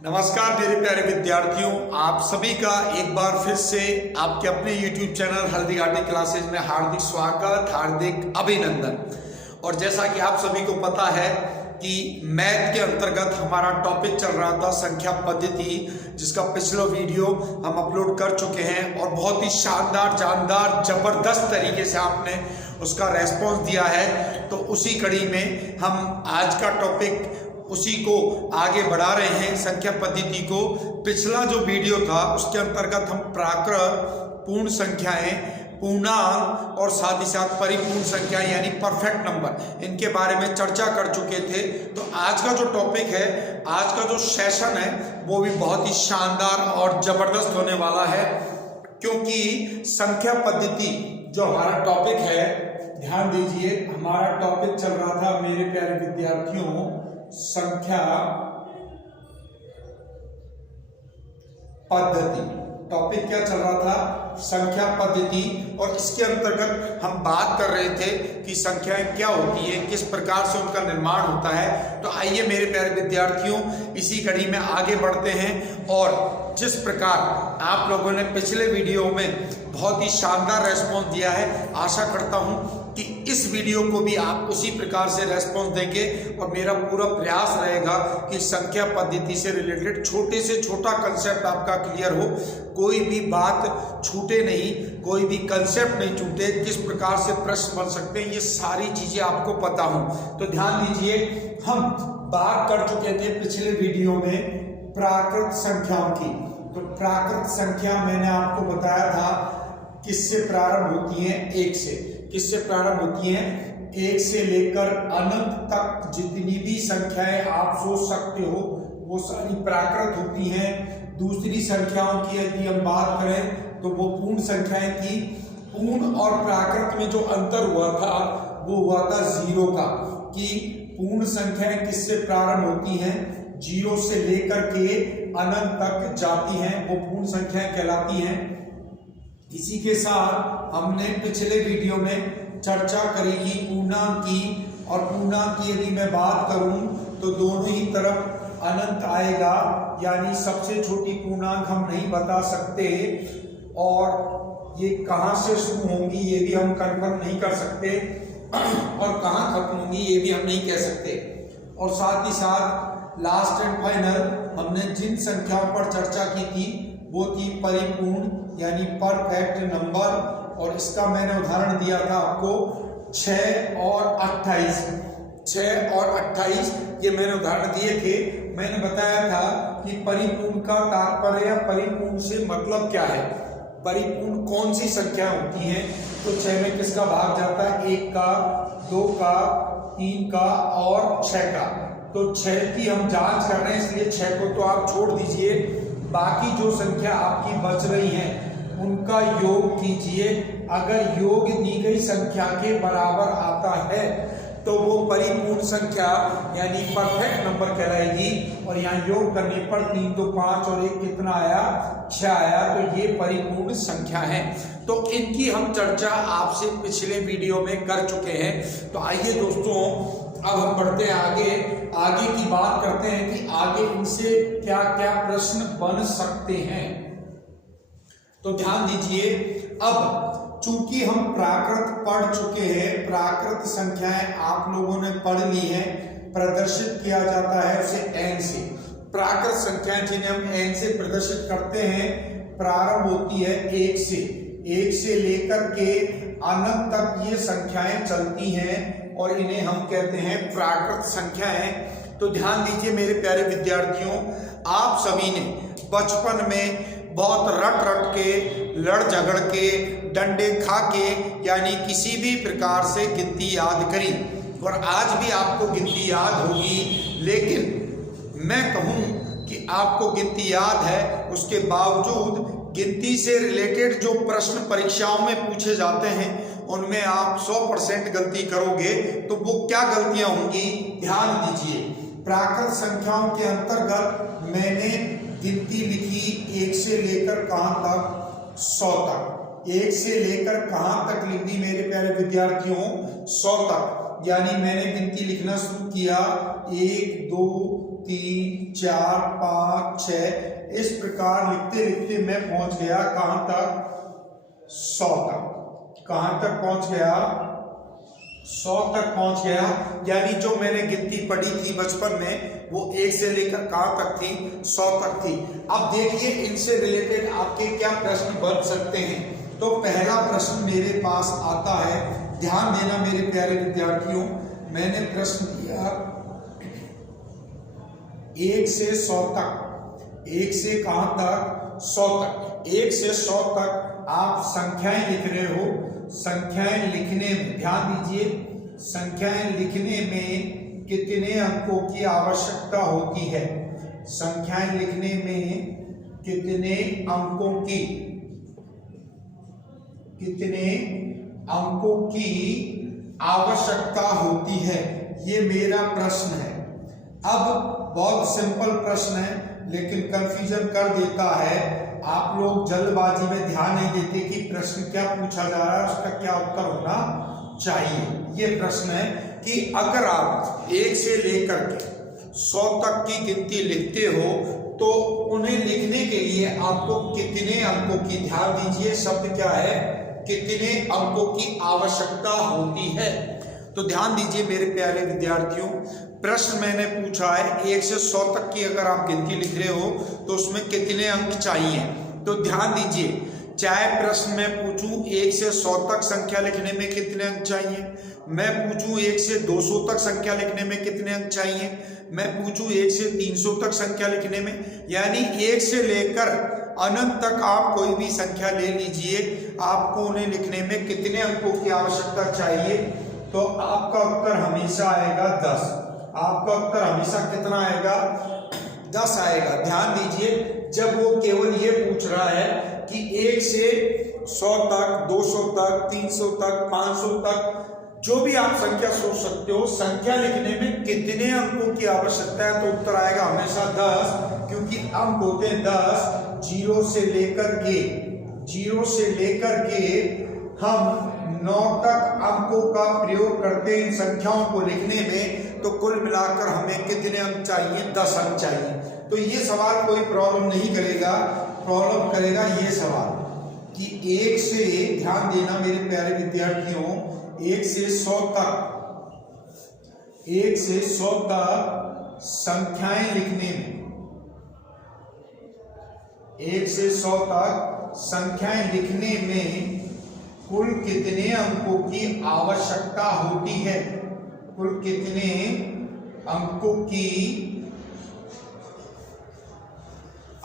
नमस्कार मेरे प्यारे विद्यार्थियों, आप सभी का एक बार फिर से आपके अपने YouTube channel Haldi Ghati classes में हार्दिक स्वागत, हार्दिक अभिनंदन। और जैसा कि आप सभी को पता है कि मैथ के अंतर्गत हमारा टॉपिक चल रहा था संख्या पद्धति, जिसका पिछला वीडियो हम अपलोड कर चुके हैं और बहुत ही शानदार, जानदार, जबरदस्त तरीके से आपने उसका रेस्पॉन्स दिया है। तो उसी कड़ी में हम आज का टॉपिक उसी को आगे बढ़ा रहे हैं, संख्या पद्धति को। पिछला जो वीडियो था उसके अंतर्गत हम प्राकृत, पूर्ण संख्याएं, पूर्णांक और साथ ही साथ परिपूर्ण संख्याएं यानी परफेक्ट नंबर, इनके बारे में चर्चा कर चुके थे। तो आज का जो टॉपिक है, आज का जो सेशन है, वो भी बहुत ही शानदार और जबरदस्त होने वाला है, क्योंकि संख्या पद्धति जो हमारा टॉपिक है, ध्यान दीजिए, हमारा टॉपिक चल रहा था मेरे प्यारे विद्यार्थियों संख्या पद्धति। टॉपिक क्या चल रहा था? संख्या पद्धति। और इसके अंतर्गत हम बात कर रहे थे कि संख्याएं क्या होती है, किस प्रकार से उनका निर्माण होता है। तो आइए मेरे प्यारे विद्यार्थियों, इसी कड़ी में आगे बढ़ते हैं। और जिस प्रकार आप लोगों ने पिछले वीडियो में बहुत ही शानदार रेस्पॉन्स दिया है, आशा करता हूं कि इस वीडियो को भी आप उसी प्रकार से रेस्पॉन्स देंगे। और मेरा पूरा प्रयास रहेगा कि संख्या पद्धति से रिलेटेड छोटे से छोटा कंसेप्ट आपका क्लियर हो, कोई भी बात छूटे नहीं, कोई भी कंसेप्ट नहीं छूटे, किस प्रकार से प्रश्न बन सकते हैं, ये सारी चीजें आपको पता हो। तो ध्यान दीजिए, हम बात कर चुके थे पिछले वीडियो में प्राकृत संख्याओं की। तो प्राकृत संख्या मैंने आपको बताया था किससे प्रारंभ होती हैं? एक से। किससे प्रारंभ होती हैं? एक से लेकर अनंत तक जितनी भी संख्याएं आप सोच सकते हो वो सारी प्राकृत होती हैं। दूसरी संख्याओं की यदि हम बात करें तो वो पूर्ण संख्याएं थी। पूर्ण और प्राकृत में जो अंतर हुआ था वो हुआ था जीरो का, कि पूर्ण संख्याएं किससे प्रारंभ होती हैं? जीरो से लेकर के अनंत तक जाती हैं, वो पूर्ण संख्याएं कहलाती हैं। इसी के साथ हमने पिछले वीडियो में चर्चा करेगी पूर्णांक की। और पूर्णांक की यदि मैं बात करूं तो दोनों ही तरफ अनंत आएगा, यानी सबसे छोटी पूर्णांक हम नहीं बता सकते, और ये कहां से शुरू होंगी ये भी हम कंफर्म नहीं कर सकते, और कहां खत्म होंगी ये भी हम नहीं कह सकते। और साथ ही साथ लास्ट एंड फाइनल हमने जिन संख्याओं पर चर्चा की थी वो थी परिपूर्ण यानी परफेक्ट नंबर। और इसका मैंने उदाहरण दिया था आपको 6 और 28। 6 और 28 ये मैंने उदाहरण दिए थे। मैंने बताया था कि परिपूर्ण का तात्पर्य या परिपूर्ण से मतलब क्या है, परिपूर्ण कौन सी संख्या होती है। तो 6 में किसका भाग जाता है? 1 का, 2 का, 3 का और 6 का। तो 6 की हम जांच कर रहे हैं, इसलिए 6 को तो आप छोड़ दीजिए, बाकी जो संख्या आपकी बच रही है उनका योग कीजिए। अगर योग दी गई संख्या के बराबर आता है तो वो परिपूर्ण संख्या यानी परफेक्ट नंबर कहलाएगी। और यहाँ योग करने पर 3 तो 5 और 1 कितना आया? 6 आया। तो ये परिपूर्ण संख्या है। तो इनकी हम चर्चा आपसे पिछले वीडियो में कर चुके हैं। तो आइए दोस्तों, अब हम बढ़ते हैं आगे की बात करते हैं कि आगे इनसे क्या क्या प्रश्न बन सकते हैं। तो ध्यान दीजिए, अब चूंकि हम प्राकृत पढ़ चुके हैं, प्राकृत संख्याएं आप लोगों ने पढ़ ली हैं, प्रदर्शित किया जाता है उसे n से। प्राकृत संख्याएं जिन्हें हम n से प्रदर्शित करते हैं प्रारंभ होती है 1 से। 1 से लेकर के अनंत तक ये संख्याएं चलती हैं और इन्हें हम कहते हैं प्राकृत संख्याएं। तो ध्यान दीजिए मेरे प्यारे विद्यार्थियों, आप सभी ने बचपन में बहुत रट के, लड़ झगड़ के, डंडे खा के, यानी किसी भी प्रकार से गिनती याद करी, और आज भी आपको गिनती याद होगी। लेकिन मैं कहूं कि आपको गिनती याद है, उसके बावजूद गिनती से रिलेटेड जो प्रश्न परीक्षाओं में पूछे जाते हैं उनमें आप 100% गलती करोगे। तो वो क्या गलतियां होंगी? ध्यान दीजिए, प्राकृत संख्याओं के अंतर्गत मैंने गिनती लिखी 1 से लेकर कहां तक? 100 तक। 1 से लेकर कहां तक लिख दी मेरे प्यारे विद्यार्थियों? 100 तक। यानी मैंने गिनती लिखना शुरू किया 1 2 3 4 5 6, इस प्रकार लिखते लिखते मैं पहुंच गया कहां तक? 100 तक। कहां तक पहुंच गया? 100 तक पहुंच गया। यानी जो मैंने गिनती पढ़ी थी बचपन में वो 1 से लेकर कहां तक थी? 100 तक थी। अब देखिए इनसे रिलेटेड आपके क्या प्रश्न बन सकते हैं। तो पहला प्रश्न मेरे पास आता है, ध्यान देना मेरे प्यारे विद्यार्थियों, मैंने प्रश्न दिया 1 से 100 तक। 1 से कहां तक? 100 तक। 1 से 100 तक आप संख्याएं लिख रहे हो। संख्याएं लिखने में ध्यान दीजिए, संख्याएं लिखने में कितने अंकों की आवश्यकता होती है? संख्याएं लिखने में कितने अंकों की आवश्यकता होती है? ये मेरा प्रश्न है। अब बहुत सिंपल प्रश्न है लेकिन कंफ्यूजन कर देता है। आप लोग जल्दबाजी में ध्यान नहीं देते कि प्रश्न क्या पूछा जा रहा है, उसका क्या उत्तर होना चाहिए। ये प्रश्न है कि अगर आप 1 से लेकर के 100 तक की गिनती लिखते हो तो उन्हें लिखने के लिए आपको कितने अंकों की, ध्यान दीजिए शब्द क्या है, कितने अंकों की आवश्यकता होती है। तो ध्यान दीजिए मेरे प्यारे विद्यार्थियों, प्रश्न मैंने पूछा है 1 से 100 तक की अगर आप गिनती लिख रहे हो तो उसमें कितने अंक चाहिए। तो ध्यान दीजिए, चाहे प्रश्न में पूछूं 1 से 100 तक संख्या लिखने में कितने अंक चाहिए, मैं पूछूं 1 से 200 तक संख्या लिखने में कितने अंक चाहिए, मैं पूछूं 1 से 300 तक संख्या लिखने में, यानी 1 से लेकर अनंत तक आप कोई भी संख्या ले लीजिए, आपको उन्हें लिखने में कितने अंकों की आवश्यकता चाहिए। तो आपका उत्तर हमेशा आएगा 10। आपका उत्तर हमेशा कितना आएगा? 10 आएगा। ध्यान दीजिए, जब वो केवल ये पूछ रहा है कि 1 से 100 तक, 200 तक, 300 तक, 500 तक, जो भी आप संख्या सोच सकते हो, संख्या लिखने में कितने अंकों की आवश्यकता है, तो उत्तर आएगा हमेशा 10, क्योंकि अंक होते हैं 10। 0 से लेकर के हम 9 तक अंकों का प्रयोग करते हैं इन संख्याओं को लिखने में। तो कुल मिलाकर हमें कितने अंक चाहिए? 10 अंक चाहिए। तो ये सवाल कोई प्रॉब्लम नहीं करेगा, प्रॉब्लम करेगा ये सवाल कि 1 से, ध्यान देना मेरे प्यारे विद्यार्थियों, 1 से 100 तक संख्याएं लिखने में, 1 से 100 तक संख्याएं लिखने में कुल कितने अंकों की आवश्यकता होती है? कुल कितने अंकों की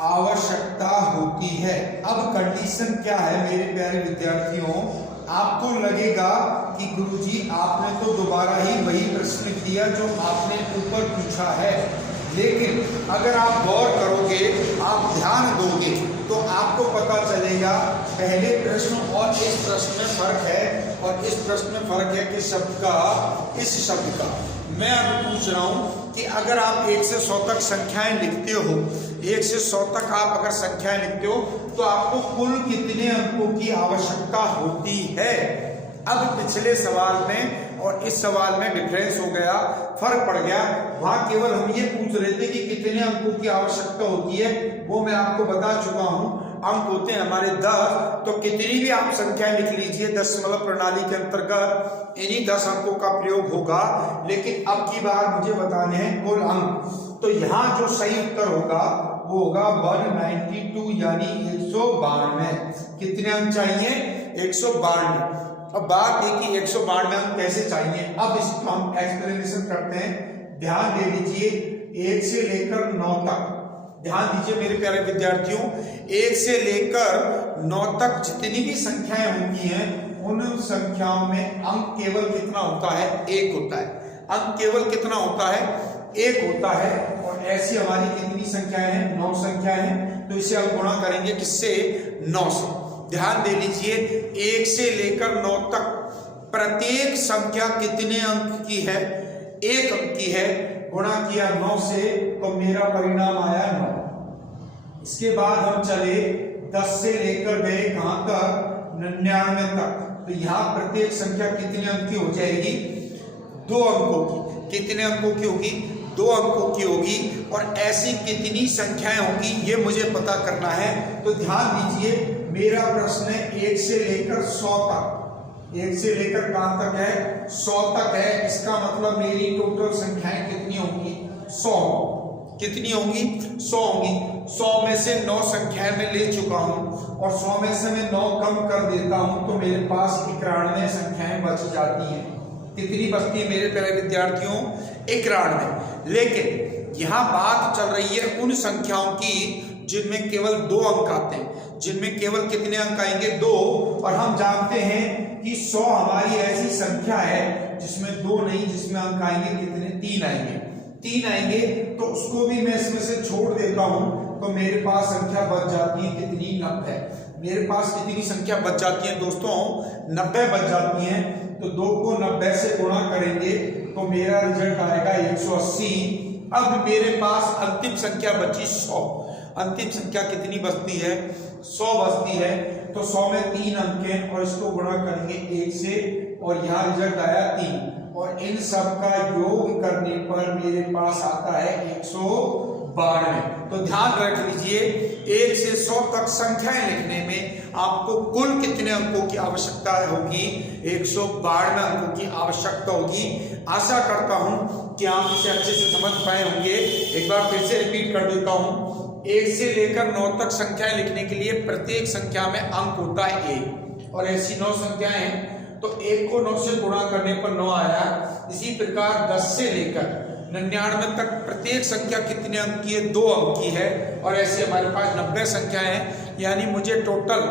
आवश्यकता होती है? अब कंडीशन क्या है मेरे प्यारे विद्यार्थियों, आपको लगेगा कि गुरुजी आपने तो दोबारा ही वही प्रश्न दिया जो आपने ऊपर पूछा है, लेकिन अगर आप गौर करोगे, आप ध्यान दोगे तो आपको पता चलेगा पहले प्रश्न और इस प्रश्न में फर्क है, और इस प्रश्न में फर्क है कि शब्द का, इस शब्द का। मैं अब पूछ रहा हूं कि अगर आप 1 से 100 तक संख्याएं लिखते हो, 1 से 100 तक आप अगर संख्याएं लिखते हो तो आपको कुल कितने अंकों की आवश्यकता होती है। अब पिछले सवाल में और इस सवाल में डिफरेंस हो गया, फर्क पड़ गया। वहां केवल हम ये पूछ रहे थे कि कितने अंकों की आवश्यकता होती है, वो मैं आपको बता चुका हूं। अंक होते हैं हमारे 10, तो कितनी भी आप संख्याएं लिख लीजिए, दशमलव प्रणाली के अंतर्गत इन्हीं 10 अंकों का प्रयोग होगा। लेकिन अब की बार मुझे बताने हैं कुल अंक, तो यहाँ जो सही उत्तर होगा वो होगा 192, यानी 192। कितने अंक चाहिए? 192। अब बात है कि 192 अंक कैसे चाहिए। अब इसको हम एक्सप्लेनेशन करते हैं, ध्यान दे दीजिए। 1 से लेकर 9 तक, ध्यान दीजिए मेरे प्यारे विद्यार्थियों, 1 से लेकर 9 तक जितनी भी संख्याएं होती हैं उन संख्याओं में अंक केवल कितना होता है? 1 होता है। अंक केवल कितना होता है? 1 होता है। और ऐसी हमारी कितनी संख्याएं हैं? 9 संख्याएं हैं। तो इसे हम गुणा करेंगे किससे? 9 से। ध्यान दे लीजिए, 1 से लेकर 9 तक प्रत्येक संख्या कितने अंक की है? 1 अंक की है। गुणा किया 9 से तो मेरा परिणाम आया 9। इसके बाद हम चले 10 से लेकर गए कहां तक? 99 तक। तो यहाँ प्रत्येक संख्या कितने अंक की हो जाएगी? 2 अंकों की। कितने अंकों की होगी? 2 अंकों की होगी। और ऐसी कितनी संख्याएं होंगी ये मुझे पता करना है। तो ध्यान दीजिए, मेरा प्रश्न है 1 से लेकर 100 तक। 1 से लेकर कहां तक है? 100 तक है। इसका मतलब मेरी टोटल संख्याएं कितनी होंगी? 100। कितनी होंगी? 100 होंगी। 100 में से 9 संख्याएं मैं ले चुका हूं और 100 में से मैं 9 कम कर देता हूं तो मेरे पास 91 संख्याएं बच जाती हैं। कितनी बचती है मेरे प्यारे विद्यार्थियों? 91। लेकिन यहाँ बात चल रही है उन संख्याओं की जिनमें केवल 2 अंक आते हैं। जिनमें केवल कितने अंक आएंगे? 2। और हम जानते हैं कि 100 हमारी ऐसी संख्या है जिसमें 2 नहीं, जिसमें अंक आएंगे कितने? 3 आएंगे। 3 आएंगे तो उसको भी मैं इसमें से छोड़ देता हूं तो मेरे पास संख्या बच जाती है कितनी? 90। मेरे पास कितनी संख्या बच जाती है दोस्तों? 90 बच जाती हैं। तो 2 को 90 से गुणा करेंगे तो मेरा रिजल्ट आएगा 180। अब मेरे पास अंतिम संख्या बची 100। अंतिम संख्या कितनी बचती है? 100 बचती है। तो 100 में 3 अंक हैं और इसको गुणा करेंगे 1 से और यहाँ रिजल्ट आया 3। और इन सब का योग करने पर मेरे पास आता है 192। तो ध्यान रख लीजिए, 1 से 100 तक संख्याएं लिखने में आपको कुल कितने अंकों की आवश्यकता होगी? 192 अंकों की आवश्यकता होगी। आशा करता हूं कि आप इसे अच्छे से समझ पाए होंगे। एक बार फिर से रिपीट कर देता हूं। 1 से लेकर 9 तक संख्याएं लिखने के लिए प्रत्येक संख्या में अंक होता है 1 और ऐसी 9 संख्याएं हैं तो 1 को 9 से गुणा करने पर 9 आया। इसी प्रकार 10 से लेकर 99 तक प्रत्येक संख्या कितने अंक की है? 2 अंक की है। और ऐसे हमारे पास 90 संख्याएं हैं, यानी मुझे टोटल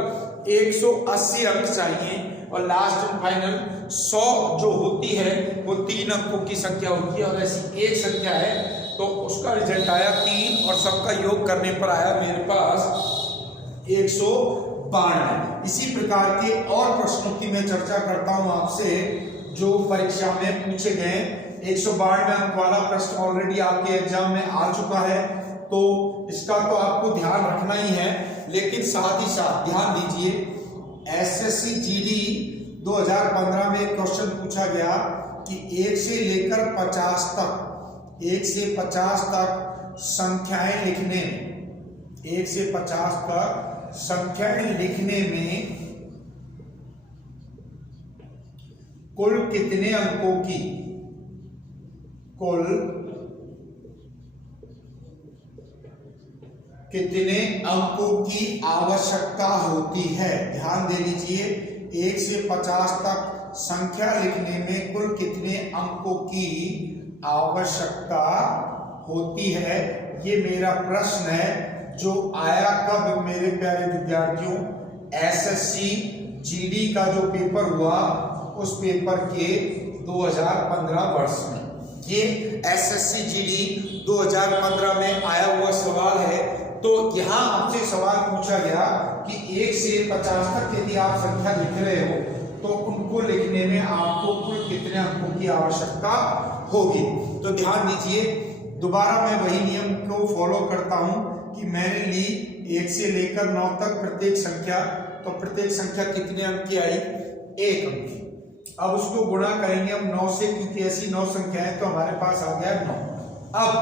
180 अंक चाहिए। और लास्ट एंड फाइनल 100 जो होती है वो 3 अंकों की संख्या होती है और ऐसी एक संख्या है तो उसका रिजल्ट आया 3 और सबका योग करने पर आया मेरे पास 192। इसी प्रकार के और प्रश्नों की मैं चर्चा करता हूं आपसे जो परीक्षा में पूछे गए। 192 अंक वाला प्रश्न ऑलरेडी आपके एग्जाम में आ चुका है तो इसका तो आपको ध्यान रखना ही है। लेकिन साथ ही साथ ध्यान दीजिए, एसएससी जीडी 2015 में एक क्वेश्चन पूछा गया कि 1 से लेकर 50 तक 1 से 50 तक संख्याएं लिखने, 1 से 50 तक संख्याएं लिखने में कुल कितने अंकों की कुल कितने अंकों की आवश्यकता होती है? ध्यान दे लीजिए, 1 से 50 तक संख्या लिखने में कुल कितने अंकों की आवश्यकता होती है, ये मेरा प्रश्न है जो आया कब मेरे प्यारे विद्यार्थियों? एसएससी जीडी का जो पेपर हुआ उस पेपर के 2015 वर्ष में। ये एसएससी जीडी 2015 में आया हुआ सवाल है। तो यहाँ आपसे सवाल पूछा गया कि 1 से 50 तक यदि आप संख्या लिख रहे हो तो उनको लिखने में आपको कुल कितने अंकों की आवश्यकता होगी। तो ध्यान दीजिए, दोबारा मैं वही नियम को फॉलो करता हूं कि मैंने ली 1 से लेकर 9 तक प्रत्येक संख्या, तो प्रत्येक संख्या कितने अंक की आई? 1 अंक की। अब उसको गुणा करेंगे हम 9 से, क्योंकि ऐसी 9 संख्याएं तो हमारे पास आ गया 9। अब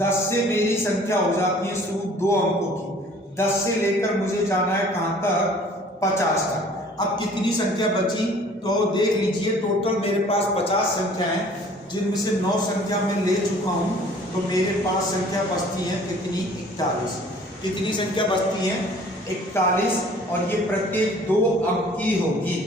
10 से मेरी संख्या हो जाती है शुरू 2 अंकों की। 10 से लेकर मुझे जाना है कहां तक? 50 तक। अब कितनी संख्या बची? तो देख लीजिए, टोटल मेरे पास 50 संख्या है जिनमें से 9 संख्या मैं ले चुका हूं तो मेरे पास संख्या बचती है कितनी? 41। कितनी संख्या बचती है? 41। और ये प्रत्येक 2 अंक की होगी,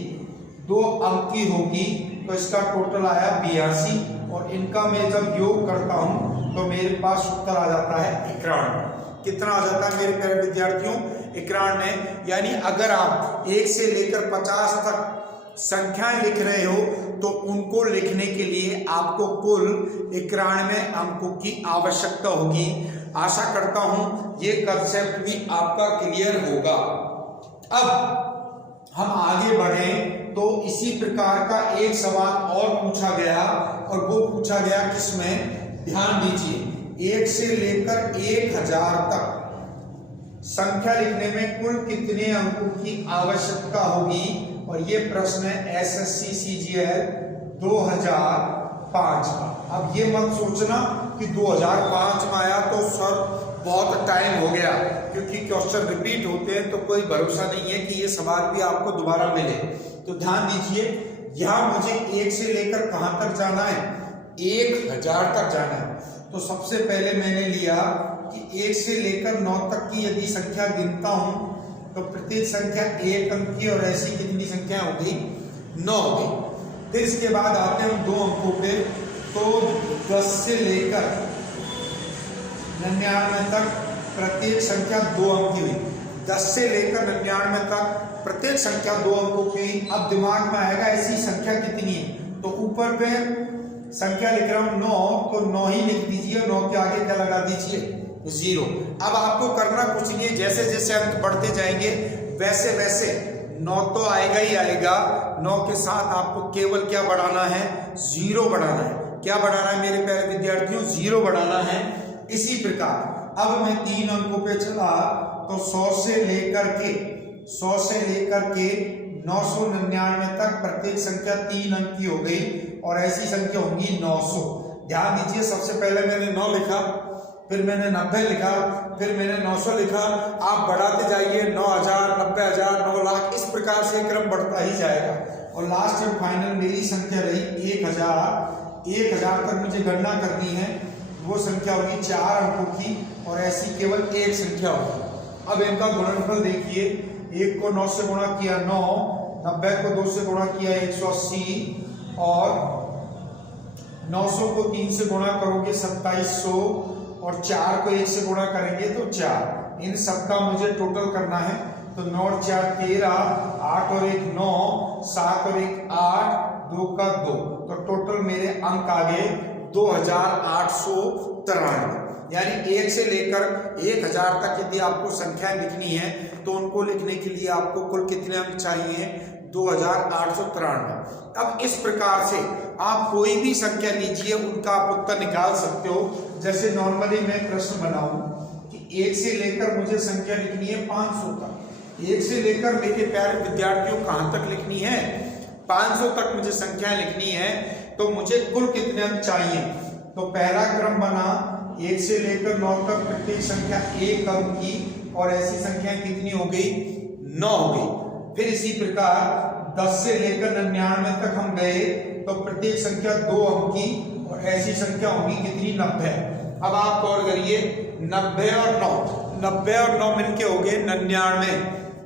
2 अंक की होगी। तो इसका टोटल आया 82 और इनका मैं जब योग करता हूं तो मेरे पास उत्तर आ जाता है 91। कितना आ जाता है मेरे प्यारे विद्यार्थियों? 91। यानी अगर आप 1 से लेकर 50 तक संख्याएं लिख रहे हो तो उनको लिखने के लिए आपको कुल 91 अंकों की आवश्यकता होगी। आशा करता हूं ये कंसेप्ट भी आपका क्लियर होगा। अब हम आगे बढ़े तो इसी प्रकार का एक सवाल और पूछा गया और वो पूछा गया किसमें? ध्यान दीजिए, 1 से लेकर 1000 तक संख्या लिखने में कुल कितने अंकों की आवश्यकता होगी। और ये प्रश्न है एसएससी सीजीएल 2005 का। अब ये मत सोचना कि 2005 में आया तो सर बहुत टाइम हो गया, क्योंकि क्वेश्चन रिपीट होते हैं तो कोई भरोसा नहीं है कि ये सवाल भी आपको दोबारा मिले। तो ध्यान दीजिए, यहाँ मुझे 1 से लेकर कहां तक जाना है, 1000 तक जाना है। तो सबसे पहले मैंने लिया कि 1 से लेकर 9 तक की यदि संख्या गिनता हूं तो प्रत्येक संख्या 1 अंक की, और ऐसी कितनी संख्या हो गई, 9 हो गई। फिर इसके बाद आते हैं हम 2 अंकों पे, तो 10 से लेकर 99 तक प्रत्येक संख्या 2 अंक की हुई। 10 से लेकर 99 तक प्रत्येक संख्या 2 अंकों की हुई। अब दिमाग में आएगा ऐसी संख्या कितनी है, तो ऊपर पे संख्या लिख रहा हूं 9, तो 9 ही लिख दीजिए, 9 के आगे क्या लगा दीजिए, 0। अब आपको करना कुछ नहीं है, जैसे जैसे अंक बढ़ते जाएंगे वैसे वैसे 9 तो आएगा ही आएगा, 9 के साथ आपको केवल क्या बढ़ाना है, 0 बढ़ाना है। क्या बढ़ाना है मेरे प्यारे विद्यार्थियों, 0 बढ़ाना है। इसी प्रकार अब मैं 3 अंकों पे चला, तो 100 से लेकर के 999 तक प्रत्येक संख्या 3 अंक की हो गई, और ऐसी संख्या होंगी 900। ध्यान दीजिए, सबसे पहले मैंने 9 लिखा, फिर मैंने 90 लिखा, फिर मैंने 900 लिखा। आप बढ़ाते जाइए, 9000, 90000, 9 लाख, इस प्रकार से क्रम बढ़ता ही जाएगा। और लास्ट में फाइनल मेरी संख्या रही 1000। 1000 तक मुझे गणना करनी है, वो संख्या होगी 4 अंकों की, और ऐसी केवल एक संख्या होगी। अब इनका गुणनफल देखिए, 1 को 9 से गुणा किया 9, 90 को 2 से गुणा किया 180, और 900 को 3 से गुणा करोगे 2700, और 4 को 1 से गुणा करेंगे तो 4। इन सबका मुझे टोटल करना है, तो 9 और 4 13, 8 और 1 9, 7 और 1 8, 2 का 2, तो टोटल मेरे अंक आ गए 2893। यानी 1 से लेकर 1000 तक यदि आपको संख्याएं लिखनी है तो उनको लिखने के लिए आपको कुल कितने अंक चाहिए, 2893। अब इस प्रकार से आप कोई भी संख्या लीजिए, उनका आप उत्तर निकाल सकते हो। जैसे नॉर्मली मैं प्रश्न बनाऊं कि 1 से लेकर मुझे संख्या लिखनी है 500 तक। 1 से लेकर मेरे प्यारे विद्यार्थियों कहां तक लिखनी है, 500 तक मुझे संख्याएं लिखनी है, तो मुझे कुल कितने अंक चाहिए। तो पहला क्रम बना, 1 से लेकर 9 तक प्रत्येक संख्या 1 अंक की, और ऐसी संख्याएं कितनी हो गई, 9 हो गई। फिर इसी प्रकार 10 से लेकर 99 तक हम गए, तो प्रत्येक संख्या 2 अंक की, और ऐसी संख्या होगी कितनी, 90। अब आप गौर करिए, 90 और 9 मिलके हो गए 99।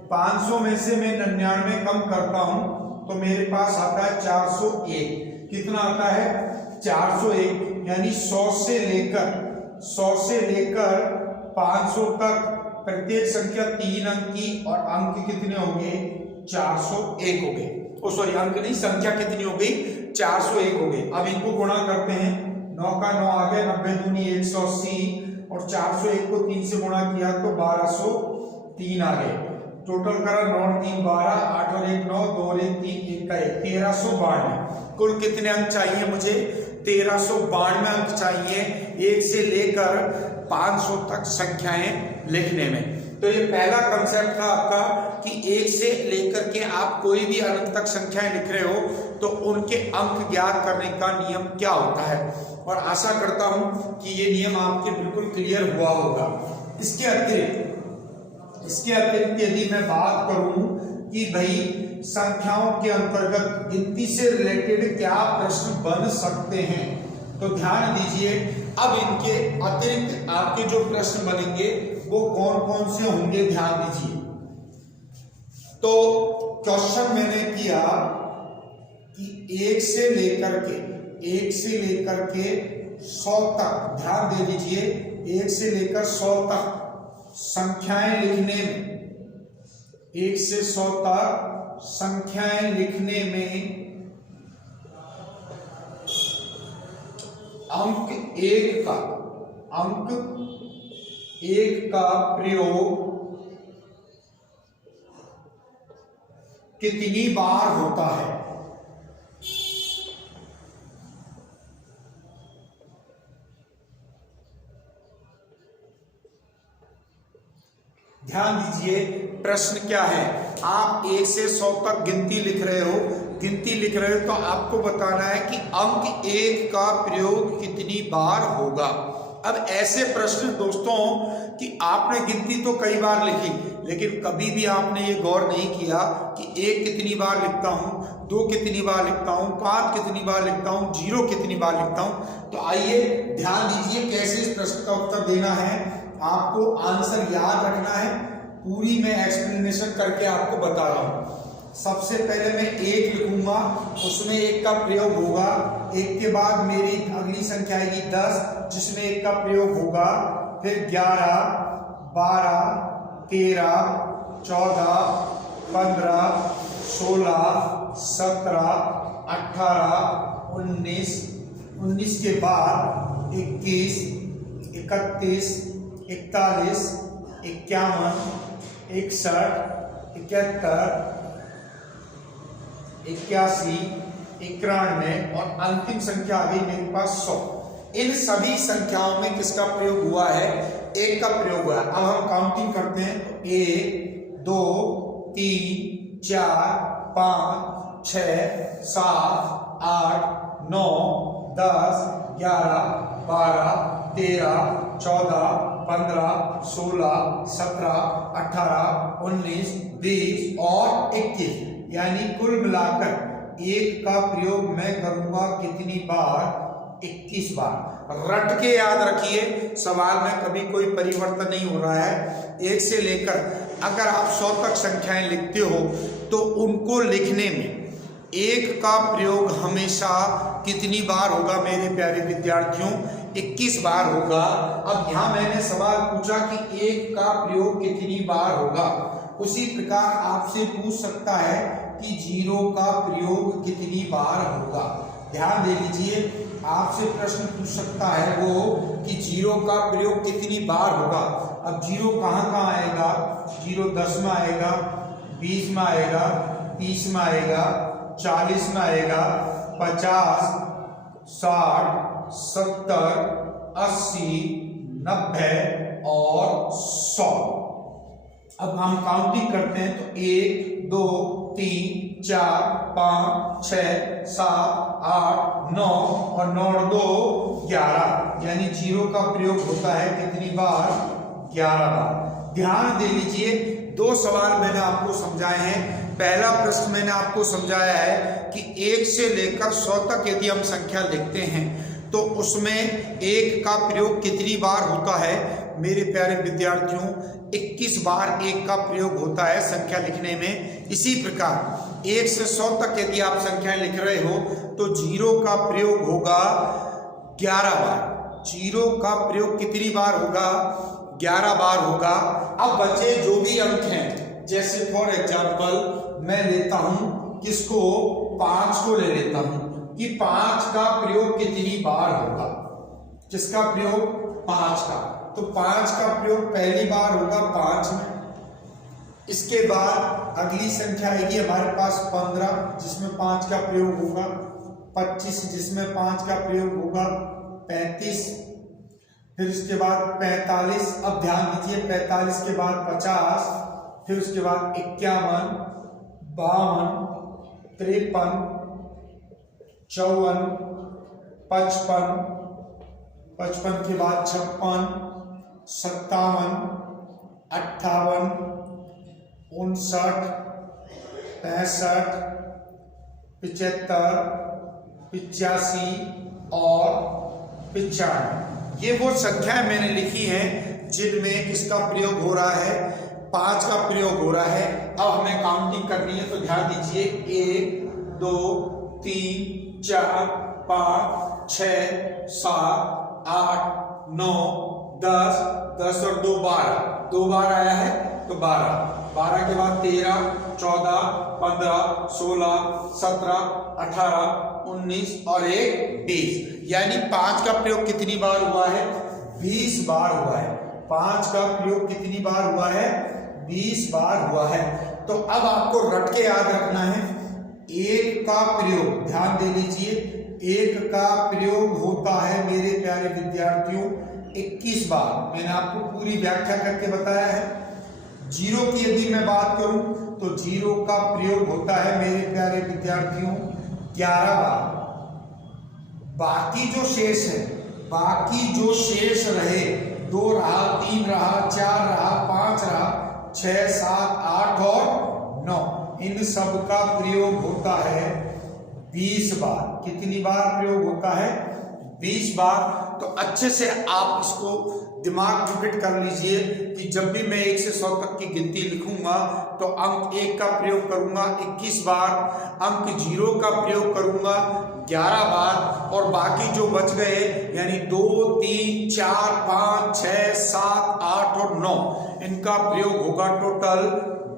500 में से मैं 99 कम करता हूं तो मेरे पास आता है 401। कितना आता है, 401। यानी 100 से लेकर 500 तक प्रत्येक संख्या 3 अंक की, और अंक कितने होंगे, 401 हो गए। ओ सॉरी, अंक नहीं, संख्या कितनी हो गई, 401 हो गई। अब इनको गुणा करते हैं, 9 का 9 आ गया, 90 दूनी 180, और 401 को 3 से गुणा किया तो 1203 आ गए। टोटल करा 9 3 12, 8 और 1 9, 2 और 1 3, 1 का 1, 1392। कुल कितने अंक चाहिए मुझे, 1392 अंक चाहिए 1 से लेकर 500 तक संख्याएं लिखने में। तो ये पहला कंसेप्ट था आपका कि 1 से लेकर के आप कोई भी अनंत तक संख्याएं लिख रहे हो तो उनके अंक ज्ञात करने का नियम क्या होता है, और आशा करता हूं कि ये नियम आपके बिल्कुल क्लियर हुआ होगा। इसके अतिरिक्त यदि मैं बात करूं कि भाई संख्याओं के अंतर्गत गिनती से रिलेटेड क्या प्रश्न बन सकते हैं, तो ध्यान दीजिए। अब इनके अतिरिक्त आपके जो प्रश्न बनेंगे वो कौन कौन से होंगे, ध्यान दीजिए। तो क्वेश्चन मैंने किया कि 1 से लेकर के 100 तक, ध्यान दे दीजिए, 1 से लेकर 100 तक संख्याएं लिखने में, 1 से 100 तक संख्याएं लिखने में अंक 1 का प्रयोग कितनी बार होता है। ध्यान दीजिए प्रश्न क्या है। आप 1 से 100 तक गिनती लिख रहे हो, तो आपको बताना है कि अंक 1 का प्रयोग कितनी बार होगा। अब ऐसे प्रश्न दोस्तों कि आपने गिनती तो कई बार लिखी, लेकिन कभी भी आपने ये गौर नहीं किया कि 1 कितनी बार लिखता हूँ, 2 कितनी बार लिखता हूँ, 5 कितनी बार लिखता हूँ, 0 कितनी बार लिखता हूँ। तो आइए ध्यान दीजिए कैसे इस प्रश्न का उत्तर देना है। आपको आंसर याद रखना है, पूरी मैं एक्सप्लेनेशन करके आपको बता रहा हूँ। सबसे पहले मैं 1 लिखूंगा, उसमें 1 का प्रयोग होगा। 1 के बाद मेरी अगली संख्या आएगी 10, जिसमें 1 का प्रयोग होगा। फिर 11, 12, 13, 14, 15, 16, 17, 18, 19, 19 के बाद 21, 31, 41, 51, 61, 71, 81, 91 और अंतिम संख्या आ गई मेरे पास 100। इन सभी संख्याओं में किसका प्रयोग हुआ है? 1 का प्रयोग हुआ है। अब हम काउंटिंग करते हैं तो 1, 2, 3, 4, 5, 6, 7, 8, 9, 10, 11, 12, 13, 14, 15, 16, 17, 18, 19, 20 और 21, यानी कुल मिलाकर 1 का प्रयोग मैं करूंगा कितनी बार? 21 बार। रट के याद रखिए, सवाल में कभी कोई परिवर्तन नहीं हो रहा है। 1 से लेकर अगर आप 100 तक संख्याएं लिखते हो तो उनको लिखने में 1 का प्रयोग हमेशा कितनी बार होगा मेरे प्यारे विद्यार्थियों? 21 बार होगा। अब यहाँ मैंने सवाल पूछा कि 1 का प्रयोग कितनी बार होगा, उसी प्रकार आपसे पूछ सकता है कि 0 का प्रयोग कितनी बार होगा। ध्यान दे लीजिए, आपसे प्रश्न पूछ सकता है वो कि 0 का प्रयोग कितनी बार होगा। अब 0 कहाँ कहाँ आएगा? 0 10 में आएगा, 20 में आएगा, 30 में आएगा, 40 में आएगा, 50, 60, 70, 80, 90 और 100। अब हम काउंटिंग करते हैं तो 1, 2, 3, 4, 5, 6, 7, 8, 9 और 9 और 2 11, यानी 0 का प्रयोग होता है कितनी बार? 11 बार। ध्यान दे लीजिए, 2 सवाल मैंने आपको समझाए हैं। पहला प्रश्न मैंने आपको समझाया है कि 1 से लेकर 100 तक यदि हम संख्या लिखते हैं तो उसमें 1 का प्रयोग कितनी बार होता है? मेरे प्यारे विद्यार्थियों 21 बार 1 का प्रयोग होता है संख्या लिखने में। इसी प्रकार 1 से 100 तक यदि आप संख्याएं लिख रहे हो तो 0 का प्रयोग होगा 11 बार। 0 का प्रयोग कितनी बार होगा? 11 बार होगा। अब बचे जो भी अंक हैं, जैसे फॉर एग्जाम्पल मैं लेता हूं किसको? 5 को ले लेता हूं कि 5 का प्रयोग कितनी बार होगा? किसका प्रयोग? 5 का। तो 5 का प्रयोग पहली बार होगा 5 में। इसके बाद अगली संख्या आएगी हमारे पास 15, जिसमें 5 का प्रयोग होगा। 25 जिसमें 5 का प्रयोग होगा। 35, फिर उसके बाद 45। अब ध्यान दीजिए 45 के बाद 50, फिर उसके बाद 51, 52, 53, 54, 55, 55 के बाद 56, 57, 58, 59, 65, 75, 85 और 95। ये वो संख्याएं मैंने लिखी हैं जिनमें किसका प्रयोग हो रहा है? 5 का प्रयोग हो रहा है। अब हमें काउंटिंग करनी है तो ध्यान दीजिए 1, 2, 3, 4, 5, 6, 7, 8, 9, 10, 10 और 2 12। 2 बार आया है तो 12। 12 के बाद 13, 14, 15, 16, 17, 18, 19 और 1 20, यानी 5 का प्रयोग कितनी बार हुआ है? 20 बार हुआ है। 5 का प्रयोग कितनी बार हुआ है? 20 बार हुआ है। तो अब आपको रट के याद रखना है 1 का प्रयोग, ध्यान दे लीजिए, 1 का प्रयोग होता है मेरे प्यारे विद्यार्थियों 21 बार। मैंने आपको पूरी व्याख्या करके बताया है। जीरो की यदि मैं बात करूं तो जीरो का प्रयोग होता है मेरे प्यारे विद्यार्थियों 11 बार। बाकी जो शेष है, बाकी जो शेष रहे, 2 रहा, 3 रहा, 4 रहा, 5 रहा, 6, 7, 8 और 9, इन सब का प्रयोग होता है 20 बार। कितनी बार प्रयोग होता है? 20 बार। तो अच्छे से आप इसको दिमाग में फिट कर लीजिए कि जब भी मैं 1 से 100 तक की गिनती लिखूंगा तो अंक 1 का प्रयोग करूंगा 21 बार, अंक 0 का प्रयोग करूंगा 11 बार, और बाकी जो बच गए यानी 2, 3, 4, 5, 6, 7, 8 और 9, इनका प्रयोग होगा टोटल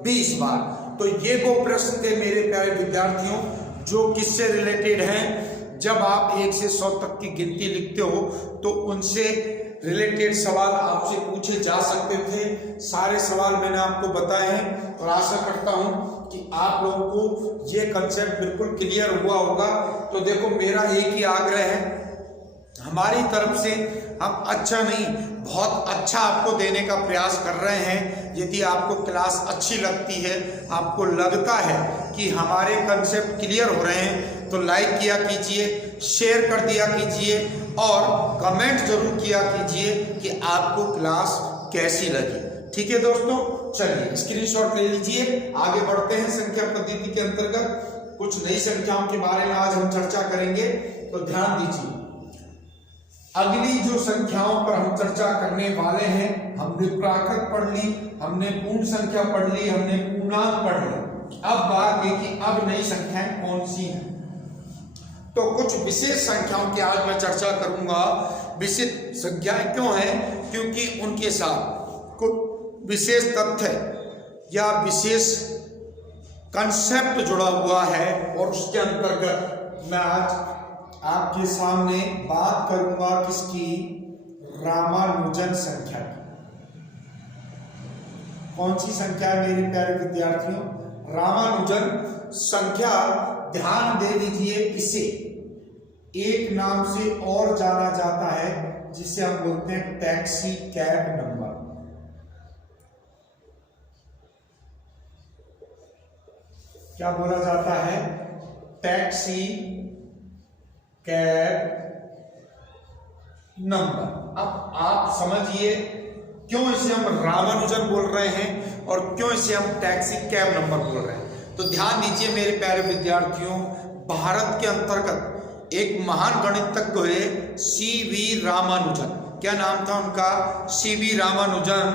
20 बार। तो ये वो प्रश्न थे मेरे प्यारे विद्यार्थियों जो किससे रिलेटेड हैं। जब आप 1 से 100 तक की गिनती लिखते हो तो उनसे रिलेटेड सवाल आपसे पूछे जा सकते थे। सारे सवाल मैंने आपको बताए हैं और आशा करता हूं कि आप लोगों को ये कंसेप्ट बिल्कुल क्लियर हुआ होगा। तो देखो, मेरा एक ही आग्रह है, हमारी तरफ से हम अच्छा नहीं बहुत अच्छा आपको देने का प्रयास कर रहे हैं। यदि आपको क्लास अच्छी लगती है, आपको लगता है कि हमारे कंसेप्ट क्लियर हो रहे हैं, तो लाइक किया कीजिए, शेयर कर दिया कीजिए और कमेंट जरूर किया कीजिए कि आपको क्लास कैसी लगी। ठीक है दोस्तों, चलिए स्क्रीनशॉट ले लीजिए। आगे बढ़ते हैं संख्या पद्धति के अंतर्गत कुछ नई संख्याओं के बारे में आज हम चर्चा करेंगे, तो ध्यान दीजिए। अगली जो संख्याओं पर हम चर्चा करने वाले हैं, हमने प्राकृत पढ़ ली, हमने पूर्ण संख्या पढ़ ली, हमने पूर्णांक पढ़ ली। अब बात है कि अब नई संख्याएं कौन सी हैं। तो कुछ विशेष संख्याओं की आज मैं चर्चा करूंगा। विशेष संख्याएं क्यों हैं? क्योंकि उनके साथ कुछ विशेष तथ्य या विशेष कंसेप्ट जुड़ा हुआ है और उसके अंतर्गत मैं आज आपके सामने बात करूंगा किसकी? रामानुजन संख्या की। कौन सी संख्या है मेरे प्यारे विद्यार्थियों? रामानुजन संख्या। ध्यान दे दीजिए, इसे एक नाम से और जाना जाता है जिसे हम बोलते हैं टैक्सी कैब नंबर। क्या बोला जाता है? Taxi cab number. अब आप समझिए क्यों इसे हम रामानुजन बोल रहे हैं और क्यों इसे हम टैक्सी कैब नंबर बोल रहे हैं। तो ध्यान दीजिए मेरे प्यारे विद्यार्थियों, भारत के अंतर्गत एक महान गणितज्ञ हुए CV रामानुजन। क्या नाम था उनका? CV रामानुजन।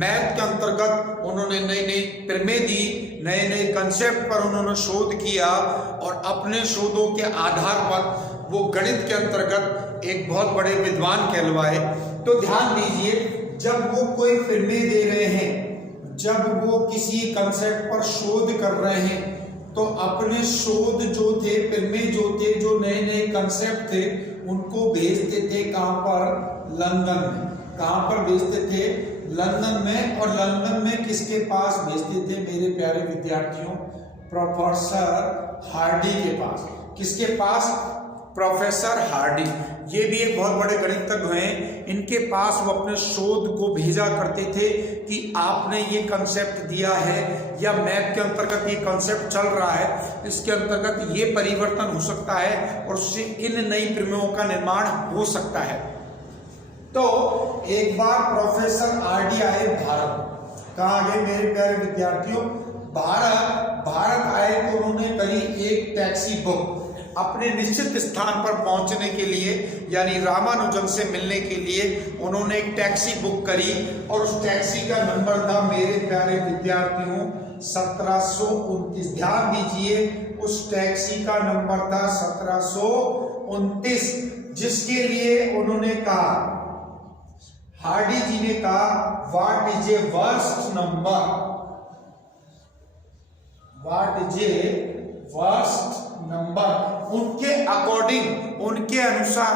मैथ के अंतर्गत उन्होंने नई नई प्रमेय दी, नए नए कंसेप्ट पर उन्होंने शोध किया और अपने शोधों के आधार पर वो गणित के अंतर्गत एक बहुत बड़े विद्वान कहलवाए। तो ध्यान दीजिए, जब वो कोई प्रमेय दे रहे हैं, जब वो किसी कंसेप्ट पर शोध कर रहे हैं, तो अपने शोध जो थे, प्रमेय जो थे, जो नए नए कंसेप्ट थे, उनको भेजते थे कहां पर? लंदन में। कहां पर भेजते थे? लंदन में। और लंदन में किसके पास भेजते थे मेरे प्यारे विद्यार्थियों? प्रोफेसर हार्डी के पास। किसके पास? Professor Hardy. ये भी एक बहुत बड़े गणितज्ञ हैं। इनके पास वो अपने शोध को भेजा करते थे कि आपने ये कंसेप्ट दिया है या मैथ के अंतर्गत ये कंसेप्ट चल रहा है, इसके अंतर्गत ये परिवर्तन हो सकता है और उससे इन नई प्रमेयों का निर्माण हो सकता है। तो एक बार प्रोफेसर हार्डी आए भारत। कहाँ गए मेरे प्यारे विद्यार्थियों? भारत आए तो उन्होंने करी एक टैक्सी बुक अपने निश्चित स्थान पर पहुंचने के लिए, यानी रामानुजन से मिलने के लिए उन्होंने एक टैक्सी बुक करी और उस टैक्सी का नंबर था मेरे प्यारे विद्यार्थियों 1729। ध्यान दीजिए, उस टैक्सी का नंबर था 1729, जिसके लिए उन्होंने कहा, हार्डी जी ने कहा, what is a worst number? What is a worst number? उनके अकॉर्डिंग, उनके अनुसार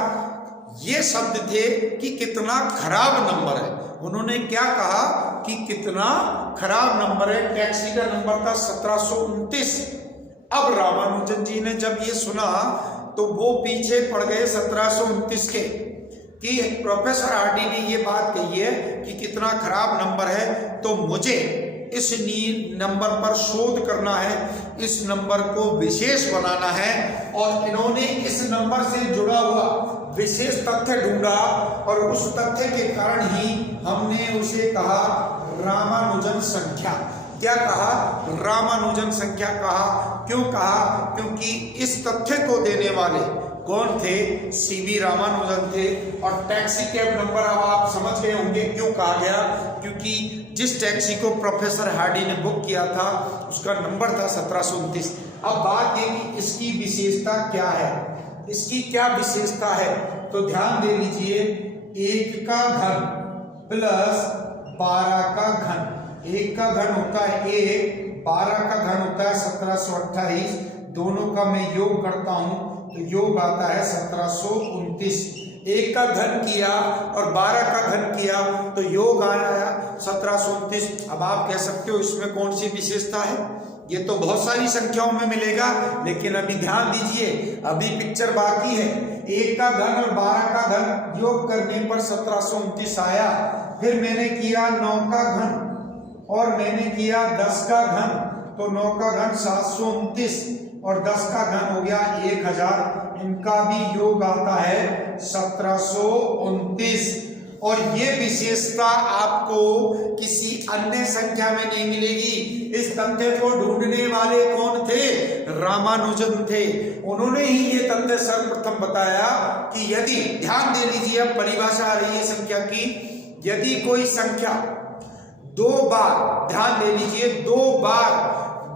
ये शब्द थे कि कितना खराब नंबर है। उन्होंने क्या कहा कि कितना खराब नंबर है। टैक्सी का नंबर था 1729। अब रामानुजन जी ने जब ये सुना तो वो पीछे पड़ गए 1729 के कि प्रोफेसर हार्डी ने ये बात कही है कि कितना खराब नंबर है, तो मुझे इस नंबर पर शोध करना है, इस नंबर को विशेष बनाना है। और इन्होंने इस नंबर से जुड़ा हुआ विशेष तथ्य ढूंढा और उस तथ्य के कारण ही हमने उसे कहा रामानुजन संख्या। क्या कहा? रामानुजन संख्या कहा। क्यों कहा? क्योंकि इस तथ्य को देने वाले कौन थे? सीवी रामानुजन थे। और टैक्सी कैब नंबर अब आप समझ गए होंगे क्यों कहा गया, क्योंकि जिस टैक्सी को प्रोफेसर हार्डी ने बुक किया था उसका नंबर था 1729। अब बात ये कि इसकी विशेषता क्या है, इसकी क्या विशेषता है, तो ध्यान दे लीजिए। 1 का घन प्लस 12 का घन, 1 का घन होता है 1, 12 का घन होता है 1728, दोनों का मैं योग करता हूं तो योग आता है 1729। 1 का घन किया और 12 का घन किया तो योग आया 1729। अब आप कह सकते हो इसमें कौन सी विशेषता है? ये तो बहुत सारी संख्याओं में मिलेगा, लेकिन अभी ध्यान दीजिए, अभी पिक्चर बाकी है। 1 का घन और 12 का घन योग करने पर 1729 आया। फिर मैंने किया 9 का घन और मैंने किया 10 का घन, तो 9 का घन 729 और 10 का घन हो गया 1000। इनका भी योग आता है 1729। और ये विशेषता आपको किसी अन्य संख्या में नहीं मिलेगी। इस तथ्य को ढूंढने वाले कौन थे? रामानुजन थे। उन्होंने ही ये तथ्य सर्वप्रथम बताया कि यदि, ध्यान दे लीजिए, अब परिभाषा आ रही है संख्या की, यदि कोई संख्या 2 बार, ध्यान दे लीजिए, 2 बार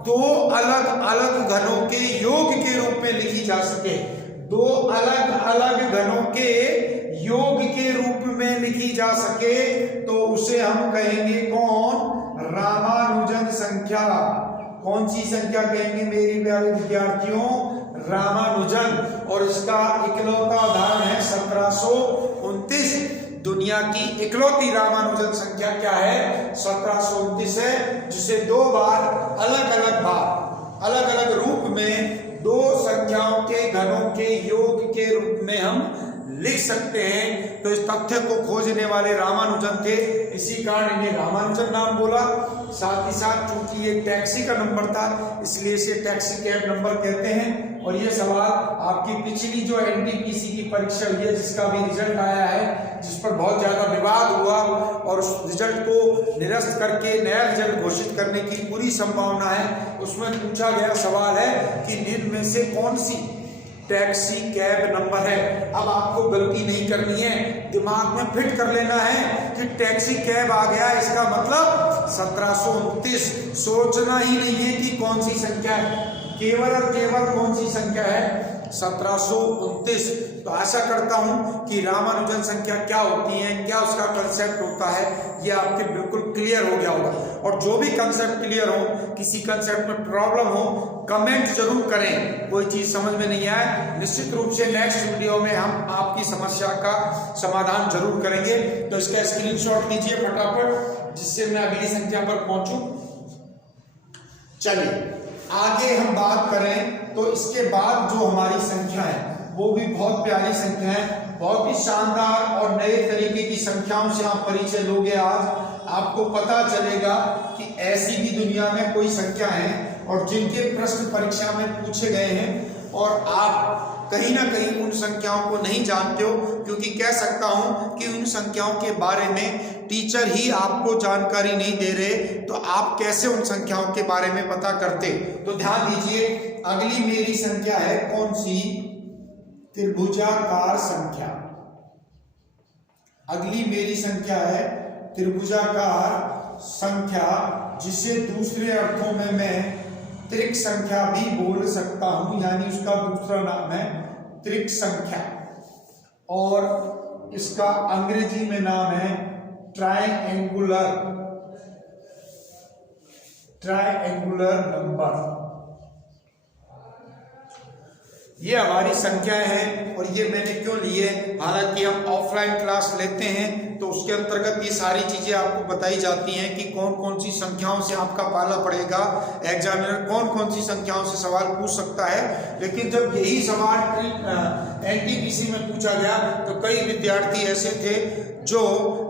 2 अलग अलग घनों के योग के रूप में लिखी जा सके, 2 अलग अलग घनों के योग के रूप में लिखी जा सके, तो उसे हम कहेंगे कौन? रामानुजन संख्या। कौन सी संख्या कहेंगे मेरी प्यारे विद्यार्थियों? रामानुजन। और इसका इकलौता उदाहरण है 1729। दुनिया की इकलौती रामानुजन संख्या क्या है? 1729 है, जिसे 2 बार अलग अलग रूप में 2 संख्याओं के घनों के योग के रूप में हम लिख सकते हैं। तो इस तथ्य को खोजने वाले रामानुजन थे, इसी कारण इन्हें रामानुजन नाम बोला। साथ ही साथ चूंकि ये टैक्सी का नंबर था इसलिए इसे टैक्सी कैब नंबर कहते हैं। और ये सवाल आपकी पिछली जो एनटीपीसी की परीक्षा हुई है, जिसका भी रिजल्ट आया है, जिस पर बहुत ज्यादा विवाद हुआ और उस रिजल्ट को निरस्त करके नया रिजल्ट घोषित करने की पूरी संभावना है, उसमें पूछा गया सवाल है कि निम्न में से कौन सी टैक्सी कैब नंबर है। अब आपको गलती नहीं करनी है, दिमाग में फिट कर लेना है कि टैक्सी कैब आ गया, इसका मतलब 1729। सोचना ही नहीं है कि कौन सी संख्या है, केवल और केवल कौन सी संख्या है? 1729। तो आशा करता हूं कि रामानुजन संख्या क्या होती है, क्या उसका कंसेप्ट होता है, ये आपके बिल्कुल क्लियर हो गया होगा। और जो भी कंसेप्ट क्लियर हो, किसी कंसेप्ट में प्रॉब्लम हो, कमेंट जरूर करें। कोई चीज समझ में नहीं आए, निश्चित रूप से नेक्स्ट वीडियो में हम आपकी समस्या का समाधान जरूर करेंगे। तो इसका स्क्रीनशॉट लीजिए फटाफट, जिससे मैं अगली संख्या पर पहुंचूं। चलिए आगे हम बात करें तो इसके बाद जो हमारी संख्या है वो भी बहुत प्यारी संख्या है, बहुत ही शानदार और नए तरीके की संख्याओं से आप परिचय लोगे। आज आपको पता चलेगा कि ऐसी भी दुनिया में कोई संख्या है और जिनके प्रश्न परीक्षा में पूछे गए हैं और आप कहीं ना कहीं उन संख्याओं को नहीं जानते हो, क्योंकि कह सकता हूं कि उन संख्याओं के बारे में टीचर ही आपको जानकारी नहीं दे रहे, तो आप कैसे उन संख्याओं के बारे में पता करते। तो ध्यान दीजिए, अगली मेरी संख्या है कौन सी? त्रिभुजाकार संख्या। अगली मेरी संख्या है त्रिभुजाकार संख्या, जिसे दूसरे अर्थों में मैं त्रिक संख्या भी बोल सकता हूं, यानी उसका दूसरा नाम है त्रिक संख्या, और इसका अंग्रेजी में नाम है ट्रायंगुलर नंबर। ये हमारी संख्याएं हैं और ये मैंने क्यों लिए, हालांकि हम ऑफलाइन क्लास लेते हैं तो उसके अंतर्गत ये सारी चीजें आपको बताई जाती हैं कि कौन कौन सी संख्याओं से आपका पाला पड़ेगा, एग्जामिनर कौन कौन सी संख्याओं से सवाल पूछ सकता है। लेकिन जब यही सवाल एनटीपीसी में पूछा गया तो कई विद्यार्थी ऐसे थे जो